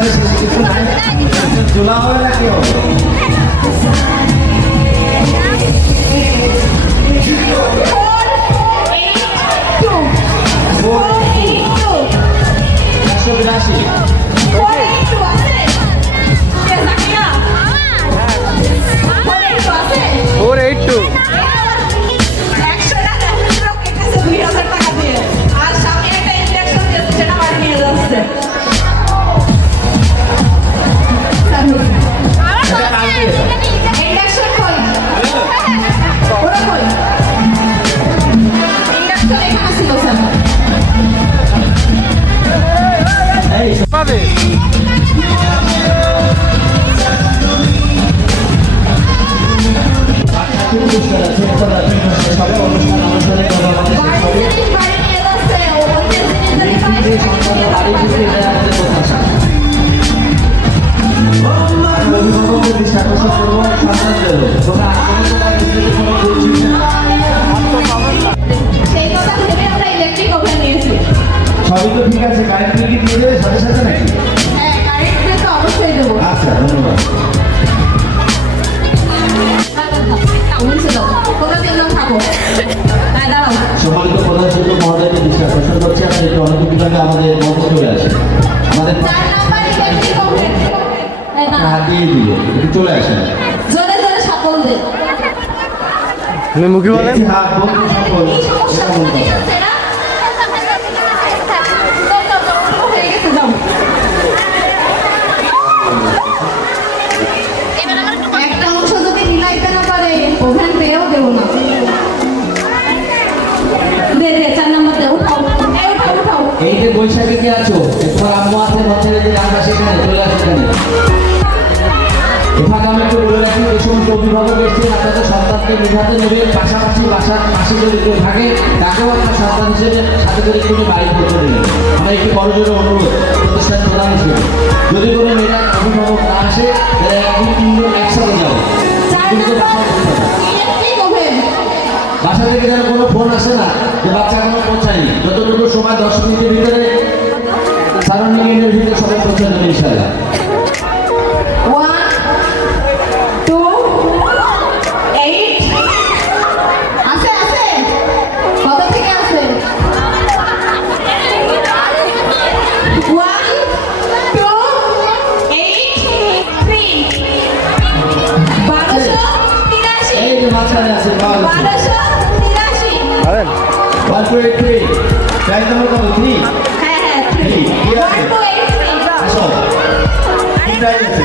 তাহলে শেষ কিছু নাই, জোলা হবে না কি হবে? সবই তো ঠিক আছে, কারেন্ট বিল কি দিয়ে দেবে সাথে সাথে নাকি? হ্যাঁ, কারেন্ট বিল তো অবশ্যই দেবো। আচ্ছা, ধন্যবাদ। সম্মানিত প্রধান শিক্ষক মহোদয়কে দৃষ্টি আকর্ষণ করছি, আপনাদের অনেকদিন আগে আমাদের মঞ্চে চলে আসে, আমাদের হাত দিয়ে দিল, একটু চলে আসেন। জোরে জোরে সাপল দে। মুখী বলেন হাত বন্ধু সকল একটা অংশ যদি মিলাইতে না পারে ওভেন পেয়েও দেবো না। দে দে 4 নাম্বার দে, উঠাও উঠাও উঠাও। এই যে বৈশাখী কে আছো, তোমার আম্মু আছে মধ্যে যে আমরা সেখানে চলে আসে এখানে। এখানে আমি একটু বলে রাখি, এই সমস্ত অভিভাবক এসেছে আপনাদের সন্তানকে নিধাতে নেবেন, পাশাপাশি বাসার পাশে যদি কেউ থাকে তাকেও আপনার সন্তান হিসেবে সাথে করে একটু বাড়ি করতে নেবেন। আমার একটি বড় জোরে অনুরোধ প্রতিষ্ঠান প্রধান হিসেবে, যদি কোনো মেয়েরা অভিভাবক না আসে তাহলে 1-2-3 জন একসাথে যাও, কিন্তু বাসা থেকে যেন কোনো ফোন আসে না যে বাচ্চা এখনো পৌঁছায়নি। যতটুকু সময় 10 মিনিটের ভিতরে সারাউন্ডিং এর ভিতরে সবাই পৌঁছে দেবে ইনশাআল্লাহ। 1 2 8 আছে আছে কত থেকে আছে? 1 2 8 3 1283 এই যে মাঝখানে আছে 1283 বলেন 1283 প্রাইস নাম্বার কত? 3। হ্যাঁ হ্যাঁ 3 1283 আসো, কি প্রাইস আছে?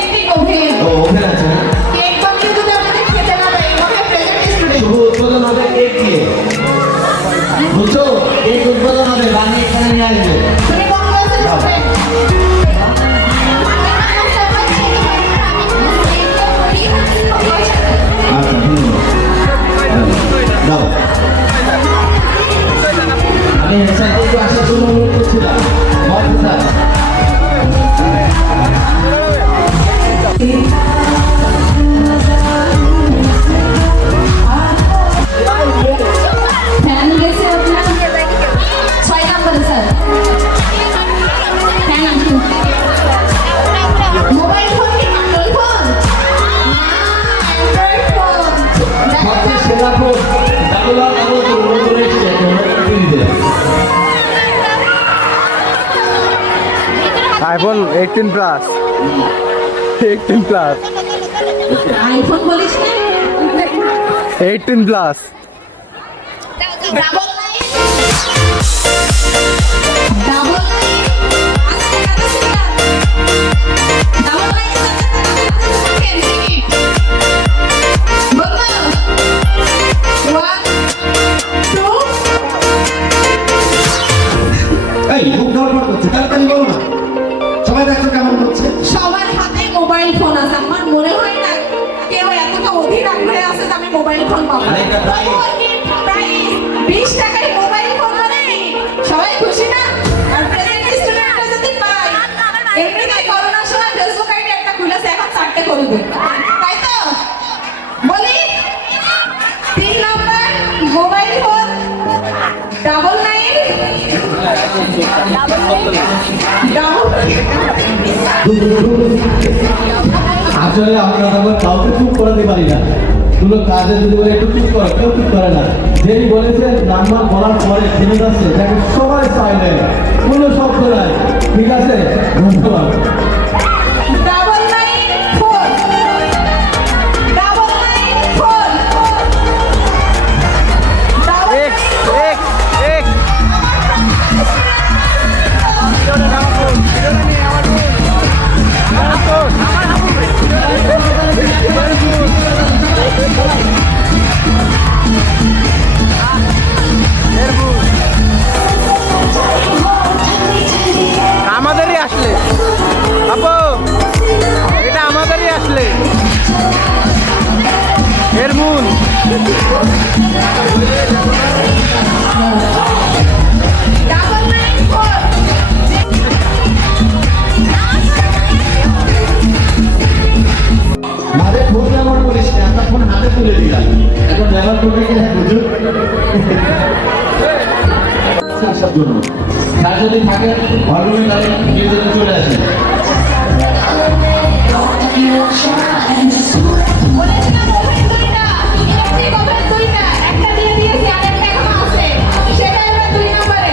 একটি ওভেন ও ওভেন আছে না? কেক বানিয়ে যদি আমাদের খেতে না দেয় এভাবে প্রেজেন্ট স্টুডেন্ট শুভ উদ্বোধন হবে কেক দিয়ে, বুঝছো? কেক উদ্বোধন হবে, বানিয়ে এখানে নিয়ে আসবে। তুমি বন্ধ আছে স্টুডেন্ট আচ্ছা, দাও। আমি সাইকেলকে আসার জন্য অনুরোধ করছিলাম। ফ্যান গেছে আপনার 6 নম্বরে স্যার। ফ্যান আসুন। মোবাইল ফোন কি বাটল ফোন? Android phone. সবচেয়ে সেরা ফোন ডাবল আর ডাবল করে করে এসেছে দিতে। আইফোন 18 প্লাস 18 প্লাস আইফোন বলিস না? 18 plus double line double line আজকে কথা শুনলাম ডাবল লাইন বলো 1 2 এই মুখ ধরপড় করছে, তাড়াতাড়ি বলো না, সবাই দেখো কেমন করছে। সবার হাতে মোবাইল ফোন আছে, আমার মনে হয় না কেউ এতটা অধীর আগ্রহে আছে যে আমি মোবাইল ফোন পাবো। আরে এটা প্রাইস। প্রায় 20 টাকায় মোবাইল ফোন মানে সবাই খুশি না? আর প্রেজেন্ট স্টুডেন্টরা যদি পায়, এমনিতে করোনার সময় ফেসবুক আইডি একটা খুলেছে, এখন 4টে করবে, তাই তো? বলি 3 নাম্বার মোবাইল ফোন 999 আসলে আমরা তখন কাউকে চুপ করাতে পারি না। কোনো কাজে যদি বলে একটু চুপ করো, কেউ চুপ করে না। যেই বলেছেন নাম্বার বলার পরে থেমে যাচ্ছে, দেখে সবাই সাইলেন্ট, কোনো শব্দ নাই। ঠিক আছে, ধন্যবাদ। 994 এক এক এক আমাদেরই আসলে আপু, এটা আমাদেরই আসলে এর মুন মাঝে ফোন ব্যবহার করিস না, আমরা ফোন হাতে তুলে দিলাম, এখন ব্যবহার করবি কি হ্যাঁ বুঝুন। আসার জন্য স্যার যদি থাকে ঘরগুলো তাহলে নিজে চলে আসে। বলেছিলাম ওভেন দুইটা, ইলেকট্রিক ওভেন দুইটা, একটা দিয়ে দিয়েছি আর একটা এখনো আছে, সেটা এবার 2 নম্বরে।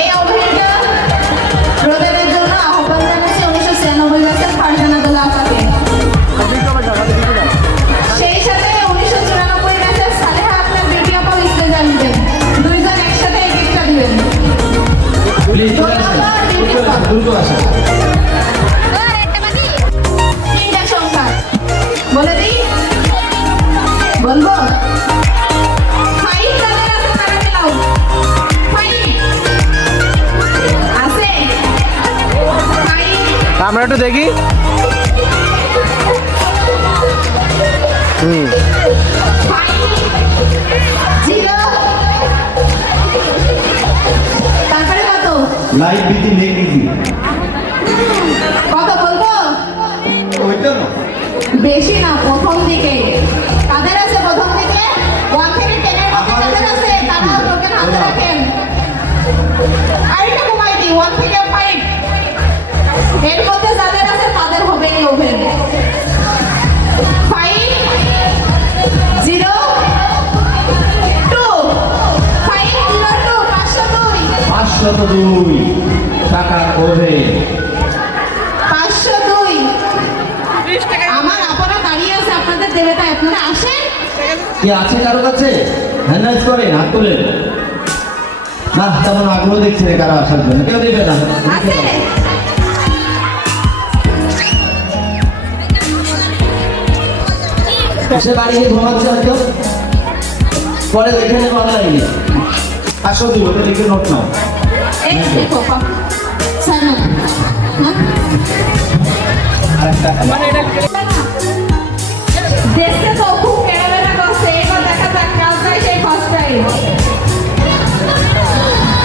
এই ওভেনটা রোদেনের জন্য আহ্বান জানাচ্ছি 1996 ব্যাচের ফারজানা দোলা আপাকে। সেই সাথে 1994 ব্যাচের সালেহা আপনার বিউটি আপা ইসলে জানবেন, দুইজন একসাথে এই গিফটটা দিবেন। প্লিজ চলে আসেন, দ্রুত আসেন। তিনটা সংখ্যা বলে দিই, বলবো 5 কালার আছে, তারা মিলাও 5 আছে 5 আমরা একটু দেখি। হুম 0 তারপরে কত লাইট বিধি নেই বিধি কত বলবো? ওইটা না, বেশি না, প্রথম দিকে কাদের আছে প্রথম দিকে 1 থেকে 10 এর মধ্যে কাদের আছে তারা টোকেন হাতে রাখেন। আরেকটা কমাই দিই 1 থেকে 5 এর মধ্যে যাদের আছে তাদের হবে এই ওভেন। 5 0 2 5 0 2 502 502 টাকার ওভেন। 502 আমার আপনারা দাঁড়িয়ে আছে, আপনাদের দেবে তাই আপনারা আসেন। কি আছে কারো কাছে? হ্যান্ড রাইজ করেন, হাত তোলেন। না তেমন আগ্রহ দেখছি না কারো আসার জন্য, কেউ দেবে না। আছে সে বাড়ি গিয়ে ঘুমাচ্ছে হয়তো, পরে দেখে নেবো অনলাইনে। 502 ওটা লিখে নোট নাও। এই দেখো সানা আরেকটা দেখতে তো খুব কেনাবেনা করছে, এবার দেখা যাক কাল চাই সেই ফার্স্ট টাইম।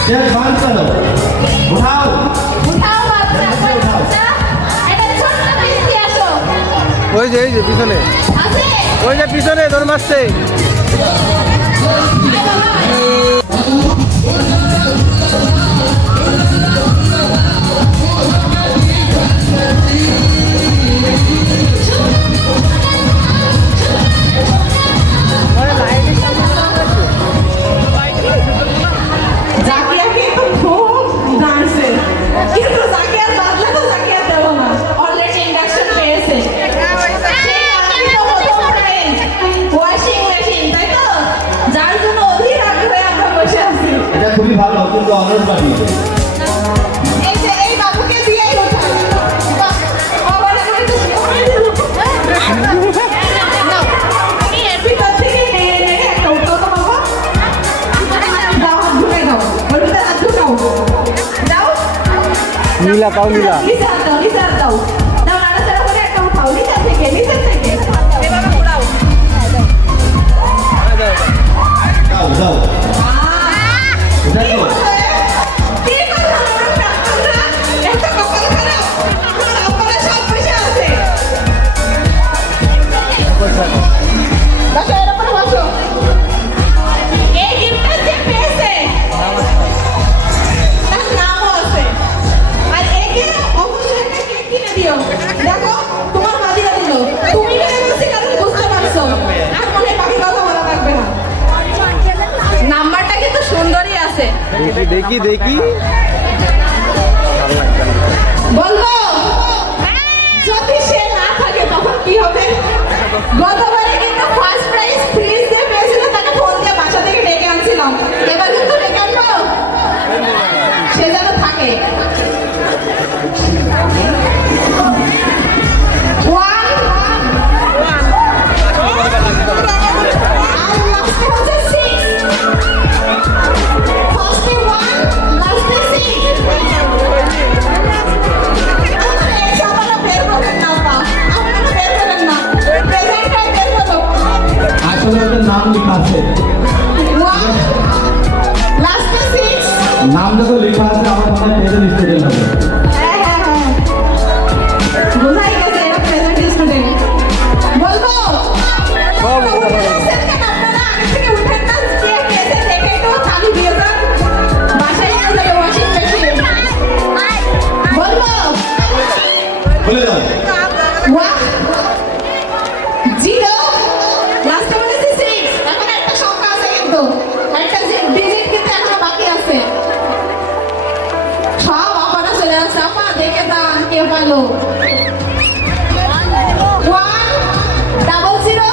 সে বান করো, উঠাও। উঠাও বাচ্চা, বাচ্চা এটা ছোট্ট মিষ্টি আসো ওই যে পিছনে, আছে ওই যে পিছনে ধরে মারছে। আয় বাবা জাকিয়া কিন্তু খুব ডান্সে, কিন্তু জাকিয়া বাদলা তো জাকিয়া দেব না, অলরেডি ইন্ডাকশন পেয়েছে। সেই আমি তো প্রথম প্রাইজ ওয়াশিং মেশিন, তাই তো যার জন্য অধীর আগ্রহে আমরা বসে আছি। এটা খুবই ভালো, কিন্তু অনর পাবি। এই যে এই বাবুকে দিয়েই উঠাই বাহ, আবার একটু সময় দিল। নাও, এর ভিতর থেকে নিয়ে নিয়ে একটা উঠাও তো বাবা। দাও, হাত ঢুকাই দাও, ওর ভিতরে হাত ঢুকাও। দাও নীলা পাও নীলা। নিচে হাত দাও, নিচে হাত দাও। দাও, নাড়াচাড়া করে একটা উঠাও, নিচে থেকে। এভাবে ঘোরাও। দাও দাও, এটা কি? কি কথা বলছো আপনারা? এত কপাল খারাপ। আপনারা সব বসে আছে। বসো, এর উপরে বসো। দেখি দেখি বলবো যদি সে না থাকে তখন কি হবে? গতবারে কিন্তু ফার্স্ট প্রাইজ ফ্রিজ দিয়ে পেয়েছিল, তাকে ফোন দিয়ে বাসা থেকে ডেকে আনছিলাম। এবার কিন্তু ডেকে আনবো, সে যেন থাকে। আসলে ওদের নাম লেখা আছে, নাম যখন লেখা আছে আমার মনে হয় প্রেজেন্ট স্টুডেন্ট হবে। বোঝাই গেছে এরা প্রেজেন্ট স্টুডেন্ট। বলবো আপনারা আগে থেকে উঠেন না, কে কেসে দেখে একটু চাবি দিয়ে যান, বাসায় নিয়ে যাবে ওয়াশিং মেশিন। বলবো বলে দাও। 0 লাস্টে বলেছি 6, এখন একটা সংখ্যা আছে কিন্তু একটা ডিজিট কিন্তু এখনো বাকি আছে। সব আপারা চলে আসছে, আপা দেখে দান কে পাইলো। 1006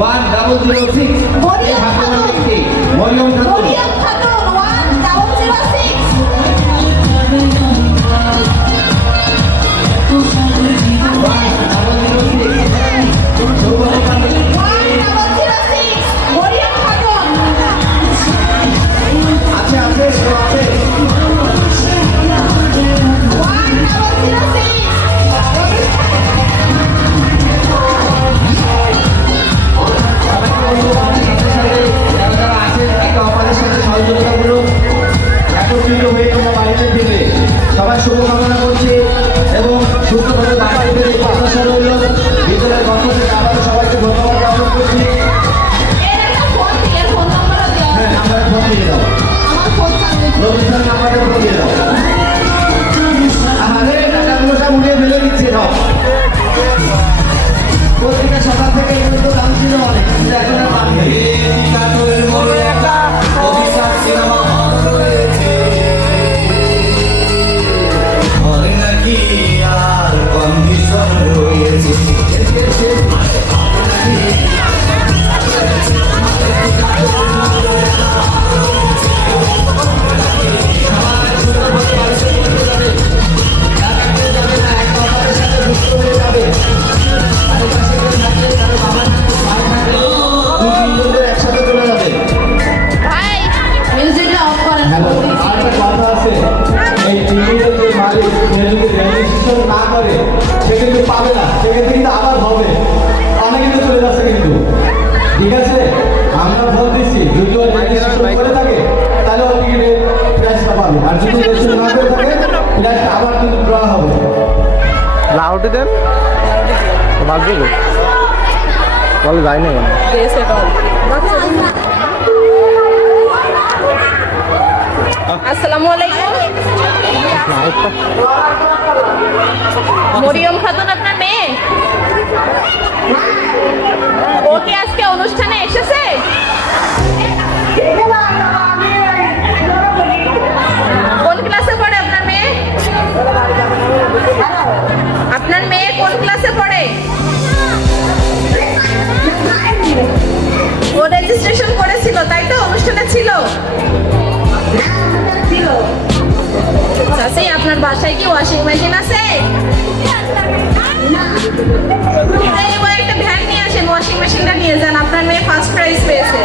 1006 মরিয়ম খাতুন। মরিয়ম খাতুন। মরিয়ম খাতুন 1006। মরিয়ম খাতুন। আছে আছে সব আছে। 1006। যারা আছেন একে অপরের সাথে সহযোগিতামূলক একত্রিত হয়ে তোমরা বাড়িতে ফিরবে। সবাই শুভকামনা করছি এবং সুস্থভাবে বাড়িতে ফিরে এই প্রত্যাশা রইল। ভিতরের গল্প থেকে আবারও সবাইকে ধন্যবাদ জ্ঞাপন করছি। এর একটা ফোন দিয়ে ফোন নাম্বারও দেওয়া আছে। হ্যাঁ, নাম্বারে ফোন দিয়ে দাও, আমার ফোন চালু। রবীন্দ্র নাম্বারে ফোন দিয়ে দাও। আরে টাকাগুলো সব উড়িয়ে ফেলে দিচ্ছে সব। পত্রিকা সকাল থেকে এগুলো তো দাম ছিল অনেক, কিন্তু এখন আর দাম নেই। একসাথে চলে যাবে। ভাই মিউজিকটা অফ করেন। আরেকটা কথা আছে, এই টিভিতে যে মালিক সে যদি রেজিস্ট্রেশন না করে সে কিন্তু পাবে না, সেক্ষেত্রে কিন্তু আবার হবে। অনেকে কিন্তু চলে যাচ্ছে কিন্তু, ঠিক আছে? আমরা ভোট দিচ্ছি, যদি ও রেজিস্ট্রেশন করে থাকে তাহলে ও টিকিটের প্রাইসটা পাবে, আর যদি রেজিস্ট্রেশন না করে থাকে প্রাইসটা আবার কিন্তু ড্র হবে। লাউটি দেন বাজবে গো বলে যায় না কেন আসসালামু আলাইকুম। মরিয়ম খাতুন আপনার মেয়ে? ও কি আজকে অনুষ্ঠানে এসেছে? কোন ক্লাসে পড়ে আপনার মেয়ে? আপনার মেয়ে কোন ক্লাসে পড়ে? ও রেজিস্ট্রেশন করেছিল তাই তো, অনুষ্ঠানে ছিল? চাচি আপনার বাসায় কি ওয়াশিং মেশিন আছে? এবার একটা ভ্যান নিয়ে আসেন, ওয়াশিং মেশিনটা নিয়ে যান, আপনার মেয়ে ফার্স্ট প্রাইজ পেয়েছে।